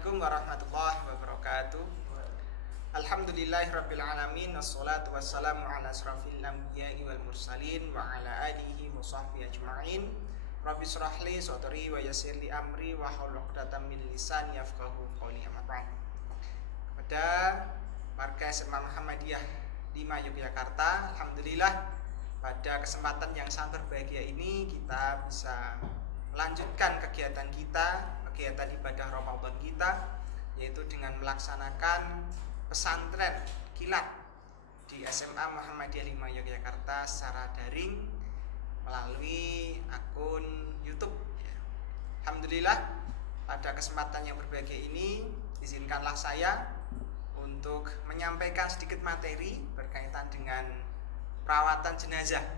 Assalamualaikum warahmatullahi wabarakatuh. Alhamdulillahirabbil alamin, wassalatu wassalamu ala asrafil anbiya'i wal mursalin wa ala alihi wa sahbihi ajma'in. Rabbi shrah li sadri wa yassir li amri wa hlul 'uqdatam min lisani yafqahu qawli. Amma ba'd. Kepada warga SMA Muhammadiyah 5 Yogyakarta, alhamdulillah pada kesempatan yang sangat berbahagia ini kita bisa melanjutkan kegiatan ibadah Ramadan kita, yaitu dengan melaksanakan pesantren kilat di SMA Muhammadiyah 5 Yogyakarta secara daring melalui akun YouTube. Alhamdulillah pada kesempatan yang berbahagia ini izinkanlah saya untuk menyampaikan sedikit materi berkaitan dengan perawatan jenazah.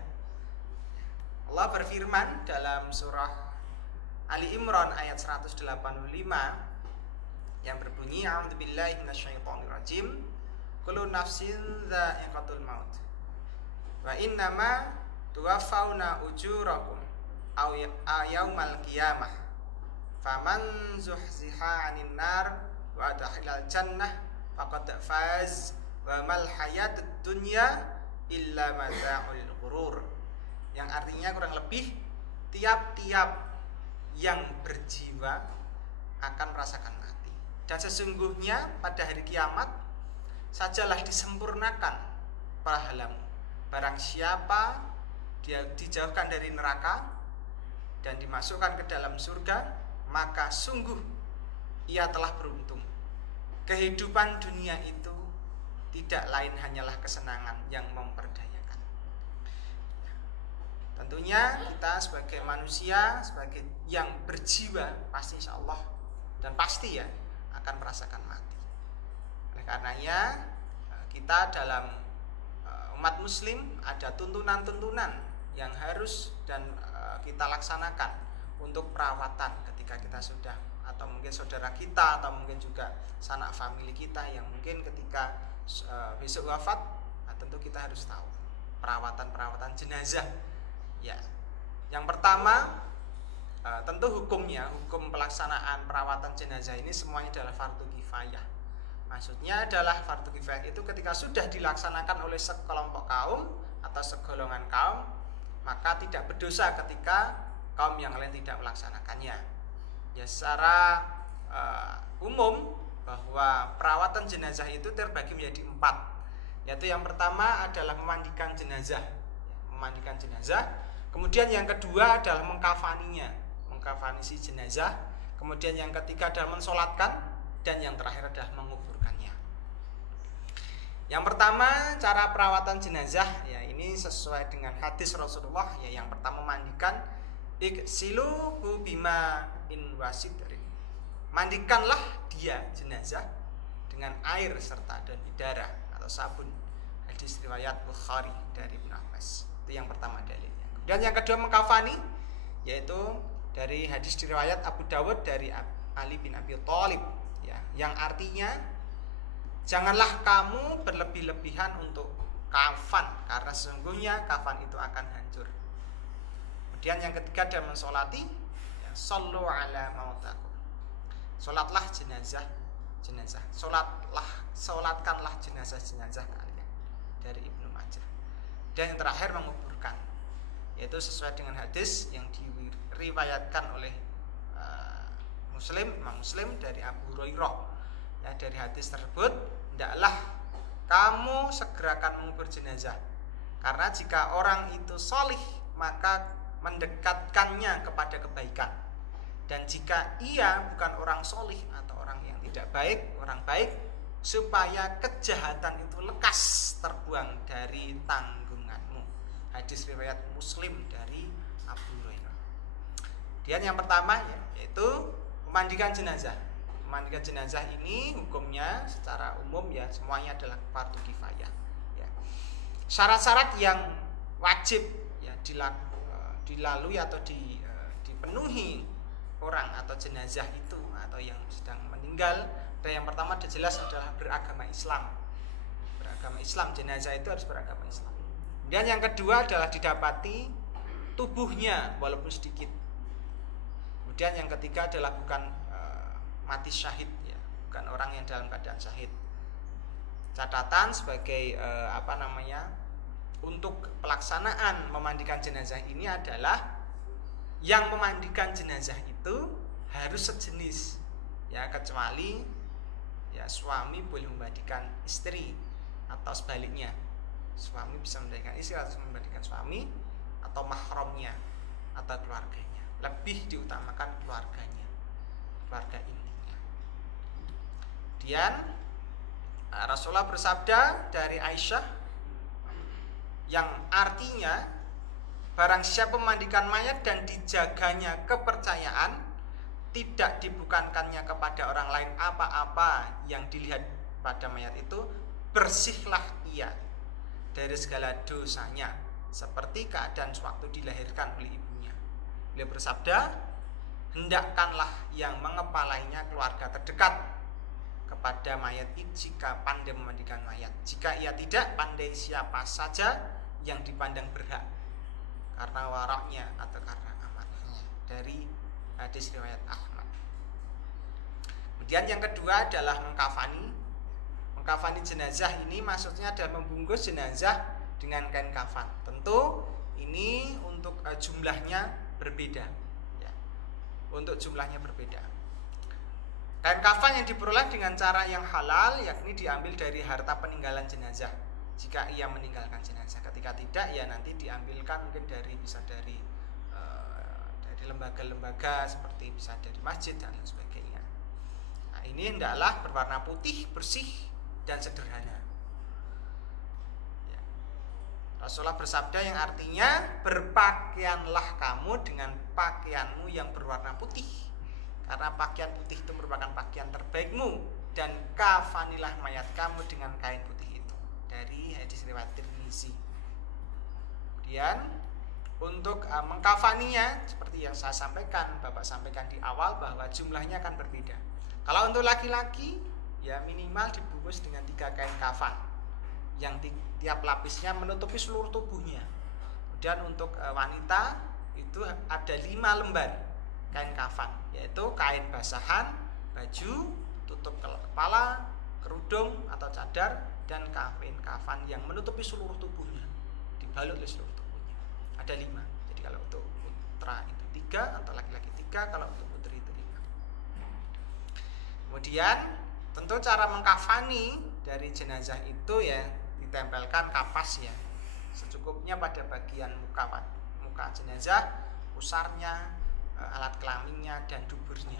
Allah berfirman dalam surah Ali Imran ayat 185 yang berbunyi, a'udzubillahi minasyaitonirrajim, kullu nafsin dha'iqatul maut wa innama tuwaffawna ujurakum aw yaumal qiyamah faman zuhziha 'anil nar wa adkhilal jannah faqad faz wa mal hayatud dunya illa mata'ul ghurur. Yang artinya kurang lebih tiap-tiap yang berjiwa akan merasakan mati, dan sesungguhnya pada hari kiamat sajalah disempurnakan pahala-Mu. Barang siapa dia dijauhkan dari neraka dan dimasukkan ke dalam surga, maka sungguh ia telah beruntung. Kehidupan dunia itu tidak lain hanyalah kesenangan yang memperdayakan. Tentunya kita sebagai manusia, sebagai yang berjiwa, pasti insya Allah dan pasti ya akan merasakan mati. Oleh karenanya kita dalam umat muslim ada tuntunan-tuntunan yang harus dan kita laksanakan untuk perawatan ketika kita sudah, atau mungkin saudara kita, atau mungkin juga sanak famili kita yang mungkin ketika besok wafat, tentu kita harus tahu perawatan jenazah. Ya, yang pertama tentu hukum pelaksanaan perawatan jenazah ini semuanya adalah fardu kifayah. Maksudnya adalah fardu kifayah itu ketika sudah dilaksanakan oleh sekelompok kaum atau segolongan kaum, maka tidak berdosa ketika kaum yang lain tidak melaksanakannya. Ya, secara umum bahwa perawatan jenazah itu terbagi menjadi 4, yaitu yang pertama adalah memandikan jenazah. Kemudian yang kedua adalah mengkafani si jenazah. Kemudian yang ketiga adalah mensolatkan, dan yang terakhir adalah menguburkannya. Yang pertama, cara perawatan jenazah ya ini sesuai dengan hadis Rasulullah ya. Yang pertama, mandikan, iksilu bima in wasidrin. Mandikanlah dia jenazah dengan air serta dan darah atau sabun. Hadis riwayat Bukhari dari Ibnu Abbas. Itu yang pertama dalilnya. Dan yang kedua, mengkafani, yaitu dari hadis riwayat Abu Dawud dari Ali bin Abi Thalib ya, yang artinya janganlah kamu berlebih-lebihan untuk kafan, karena sesungguhnya kafan itu akan hancur. Kemudian yang ketiga adalah mensolati ya, sallu ala mautakum. Solatlah jenazah. Solatkanlah jenazah kalian, dari Ibnu Majah. Dan yang terakhir, menguburkan, yaitu sesuai dengan hadis yang diriwayatkan oleh Imam Muslim dari Abu Hurairah ya. Dari hadis tersebut, hendaklah kamu segerakan mengubur jenazah, karena jika orang itu sholih maka mendekatkannya kepada kebaikan, dan jika ia bukan orang sholih atau orang yang tidak baik, orang baik, supaya kejahatan itu lekas terbuang dari tanggunganmu. Hadis riwayat Muslim dari Abu Hurairah. Dan yang pertama ya, yaitu memandikan jenazah. Memandikan jenazah ini hukumnya secara umum ya semuanya adalah fardu kifayah. Ya. Syarat-syarat yang wajib ya dilalui atau dipenuhi orang atau jenazah itu atau yang sedang meninggal. Dan yang pertama jelas adalah beragama Islam. Beragama Islam, jenazah itu harus beragama Islam. Dan yang kedua adalah didapati tubuhnya walaupun sedikit. Kemudian yang ketiga adalah bukan mati syahid ya. bukan orang yang dalam keadaan syahid. Catatan sebagai untuk pelaksanaan memandikan jenazah ini adalah yang memandikan jenazah itu harus sejenis, ya, kecuali ya suami boleh memandikan istri atau sebaliknya, suami bisa memandikan istri atau memandikan suami atau mahramnya atau keluarganya. Lebih diutamakan keluarganya, keluarga intinya. Kemudian Rasulullah bersabda dari Aisyah yang artinya barang siapa memandikan mayat dan dijaganya kepercayaan, tidak dibukankannya kepada orang lain apa-apa yang dilihat pada mayat itu, bersihlah ia dari segala dosanya seperti keadaan sewaktu dilahirkan oleh ibunya. Beliau bersabda, hendakkanlah yang mengepalainya keluarga terdekat kepada mayat itu jika pandai memandikan mayat. Jika ia tidak, pandai siapa saja yang dipandang berhak karena waraknya atau karena amanahnya. Dari hadis riwayat Ahmad. Kemudian yang kedua adalah mengkafani. Mengkafani jenazah ini maksudnya adalah membungkus jenazah dengan kain kafan. Tentu ini untuk jumlahnya berbeda, ya. Untuk jumlahnya berbeda. Kain kafan yang diperoleh dengan cara yang halal, yakni diambil dari harta peninggalan jenazah jika ia meninggalkan jenazah. Ketika tidak, ya nanti diambilkan mungkin bisa dari lembaga-lembaga, seperti bisa dari masjid dan lain sebagainya. Nah, ini hendaklah berwarna putih, bersih dan sederhana. Ya. Rasulullah bersabda yang artinya, berpakaianlah kamu dengan pakaianmu yang berwarna putih, karena pakaian putih itu merupakan pakaian terbaikmu, dan kafanilah mayat kamu dengan kain putih itu. Dari hadis riwayat Tirmizi. Kemudian untuk mengkafaninya seperti yang saya sampaikan, Bapak sampaikan di awal, bahwa jumlahnya akan berbeda. Kalau untuk laki-laki, ya minimal dibungkus dengan 3 kain kafan yang tiap lapisnya menutupi seluruh tubuhnya. Kemudian untuk wanita itu ada 5 lembar kain kafan, yaitu kain basahan, baju, tutup kepala, kerudung atau cadar, dan kain kafan yang menutupi seluruh tubuhnya, dibalut oleh seluruh tubuhnya. Ada 5. Jadi kalau untuk putra itu 3, atau laki-laki 3, kalau untuk putri itu 5. Kemudian tentu cara mengkafani dari jenazah itu ya ditempelkan kapas, ya, secukupnya pada bagian muka jenazah, pusarnya, alat kelaminnya dan duburnya.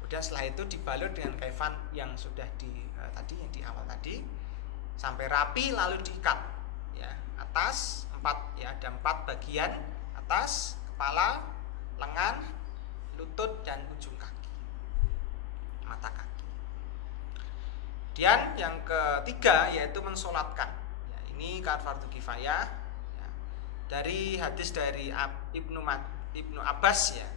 Kemudian setelah itu dibalut dengan kafan yang sudah yang di awal tadi sampai rapi, lalu diikat, ya, atas 4, ya, ada 4 bagian: atas, kepala, lengan, lutut dan ujung kaki, mata kaki. Kemudian yang ketiga yaitu mensolatkan, ya, ini kan fardu kifayah, ya. Dari hadis dari Ibnu Abbas, ya,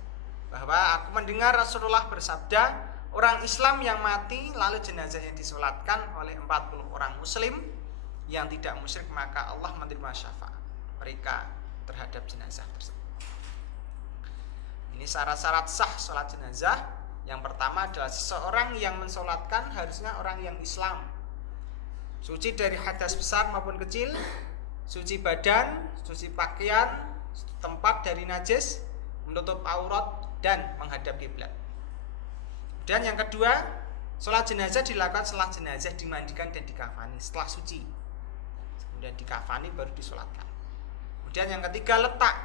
bahwa aku mendengar Rasulullah bersabda, orang Islam yang mati lalu jenazahnya disolatkan oleh 40 orang muslim yang tidak musyrik, maka Allah menerima syafaat mereka terhadap jenazah tersebut. Ini syarat-syarat sah sholat jenazah. Yang pertama adalah seseorang yang mensolatkan harusnya orang yang Islam, suci dari hadas besar maupun kecil, suci badan, suci pakaian, tempat dari najis, menutup aurat dan menghadap kiblat. Dan yang kedua, sholat jenazah dilakukan setelah jenazah dimandikan dan dikafani, setelah suci. Kemudian dikafani baru disolatkan. Kemudian yang ketiga, letak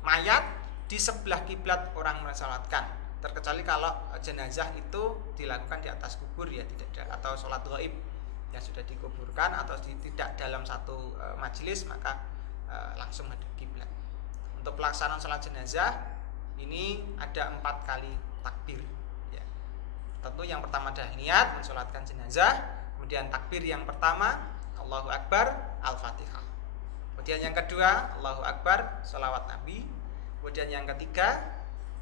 mayat di sebelah kiblat orang mensolatkan, terkecuali kalau jenazah itu dilakukan di atas kubur, ya, tidak, atau sholat gaib yang sudah dikuburkan atau tidak dalam satu majelis, maka langsung hadap kiblat. Untuk pelaksanaan sholat jenazah ini ada 4 kali takbir, ya. Tentu yang pertama adalah niat mensolatkan jenazah, kemudian takbir yang pertama Allahu Akbar, Al-Fatihah. Kemudian yang kedua Allahu Akbar, sholawat Nabi. Kemudian yang ketiga,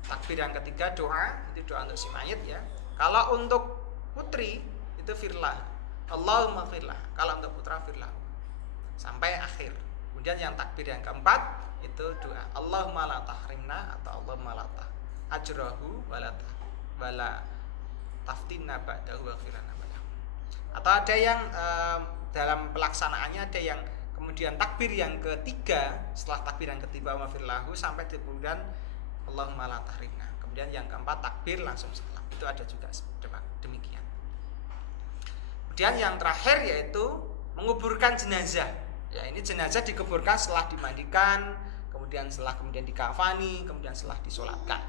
takbir yang ketiga doa, itu doa untuk si mayit, ya. Kalau untuk putri itu firlah, Allahumma firlah. Kalau untuk putra firlah, sampai akhir. Kemudian yang takbir yang keempat itu doa Allahumma la tahrimna atau Allahumma la ajrahu wala taftinna ba'dahu waghfir lana ba'dahu. Atau ada yang dalam pelaksanaannya ada yang kemudian takbir yang ketiga, setelah takbir yang ketiga waghfir lahu sampai di kemudian Allahumma la tahrimna. Kemudian yang keempat takbir langsung salam. Itu ada juga demikian. Kemudian yang terakhir yaitu menguburkan jenazah. Ya, ini jenazah dikuburkan setelah dimandikan, kemudian dikafani, kemudian setelah disolatkan.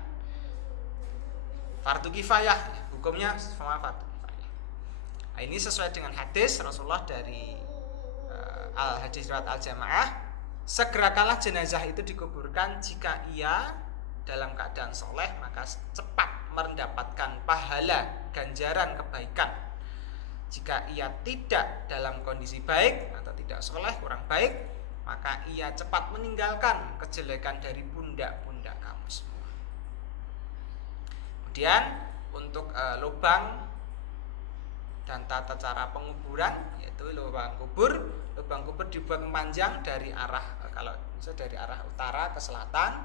Fardu kifayah, ya, hukumnya sama fardu kifayah. Nah, ini sesuai dengan hadis Rasulullah dari hadis riwayat al-jamaah, segerakanlah jenazah itu dikuburkan jika ia dalam keadaan soleh maka cepat mendapatkan pahala ganjaran kebaikan. Jika ia tidak dalam kondisi baik atau tidak soleh, kurang baik, maka ia cepat meninggalkan kejelekan dari pundak-pundak kamu semua. Kemudian untuk lubang dan tata cara penguburan, yaitu lubang kubur dibuat memanjang dari arah kalau misalnya dari arah utara ke selatan,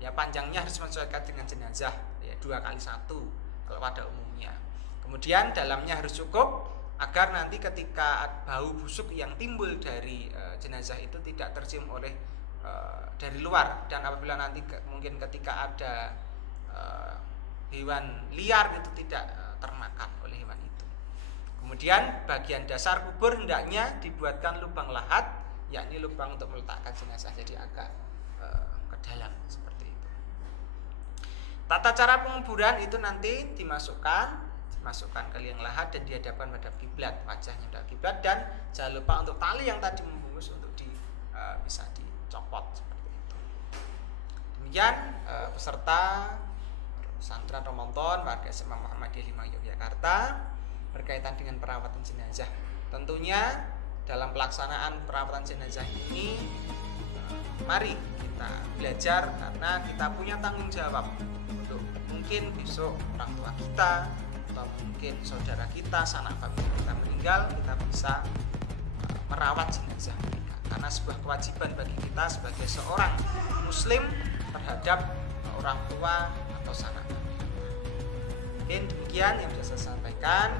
ya panjangnya harus menyesuaikan dengan jenazah, ya 2x1 kalau pada umumnya. Kemudian dalamnya harus cukup agar nanti ketika bau busuk yang timbul dari jenazah itu tidak tercium oleh dari luar, dan apabila nanti mungkin ketika ada hewan liar itu tidak termakan oleh hewan itu. Kemudian bagian dasar kubur hendaknya dibuatkan lubang lahat, yakni lubang untuk meletakkan jenazah, jadi agak ke dalam seperti itu. Tata cara penguburan itu nanti dimasukkan ke liang lahat dan dihadapkan pada kiblat, wajahnya pada kiblat, dan jangan lupa untuk tali yang tadi membungkus untuk bisa dicopot seperti itu. Demikian peserta pesantren Ramadan warga SMA Muhammadiyah 5 Yogyakarta berkaitan dengan perawatan jenazah. Tentunya dalam pelaksanaan perawatan jenazah ini mari kita belajar, karena kita punya tanggung jawab untuk mungkin besok orang tua kita atau mungkin saudara kita, sanak famili kita meninggal, kita bisa merawat jenazah mereka, karena sebuah kewajiban bagi kita sebagai seorang muslim terhadap orang tua atau sanak famili. Mungkin demikian yang bisa saya sampaikan.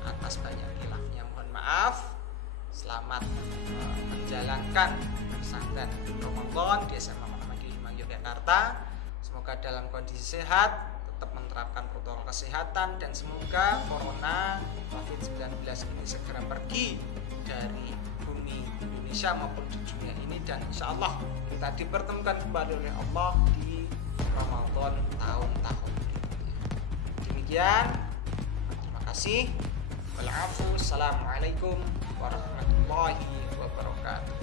Atas banyak khilafnya mohon maaf. Selamat menjalankan pesantren Ramadan di SMA Muhammadiyah 5 Yogyakarta. Semoga dalam kondisi sehat, tetap menerapkan protokol kesehatan, dan semoga corona COVID-19 ini segera pergi dari bumi Indonesia maupun di dunia ini, dan insya Allah kita dipertemukan kembali oleh Allah di Ramadan tahun-tahun berikutnya. Demikian, terima kasih. Assalamualaikum warahmatullahi wabarakatuh.